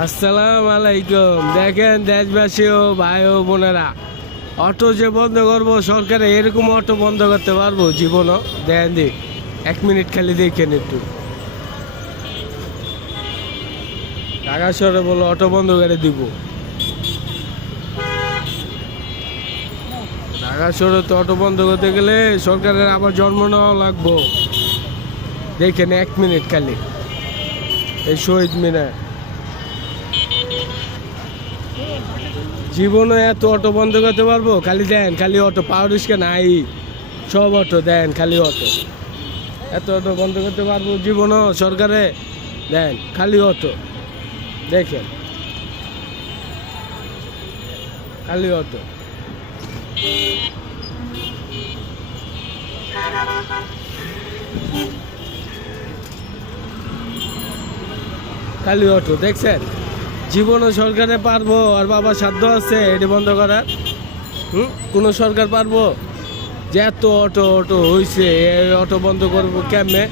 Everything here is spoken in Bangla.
আসসালাম আলাইকুম। দেখেন দেশবাসী ও ভাই ও বোনেরা, অটো যে বন্ধ করবো সরকারে, এরকম অটো বন্ধ করতে পারবো জীবনও? দেন দিক 1 মিনিট খালি দেখেন একটু। ঢাকা শহরে বলো অটো বন্ধ করে দিব। ঢাকা শহরে তো অটো বন্ধ করতে গেলে সরকারের আবার জন্ম নেওয়া লাগবো। দেখেন 1 মিনিট খালি, এই শহীদ মিনার। জীবনে এত অটো বন্ধ করতে পারবো? খালি দেন, খালি অটো, পাওয়ার রিক্সা নাই, সব অটো দেন, খালি অটো। এত অটো বন্ধ করতে পারবো জীবনও সরকারে? দেন খালি অটো, দেখেন খালি অটো। খালি অটো দেখছেন? জীবনও সরকারে পারবো? আর বাবা সাধ্য আছে এটি বন্ধ করার? কোনো সরকার পারবো? যে এত অটো অটো হয়েছে, এই অটো বন্ধ করবো কেমনে?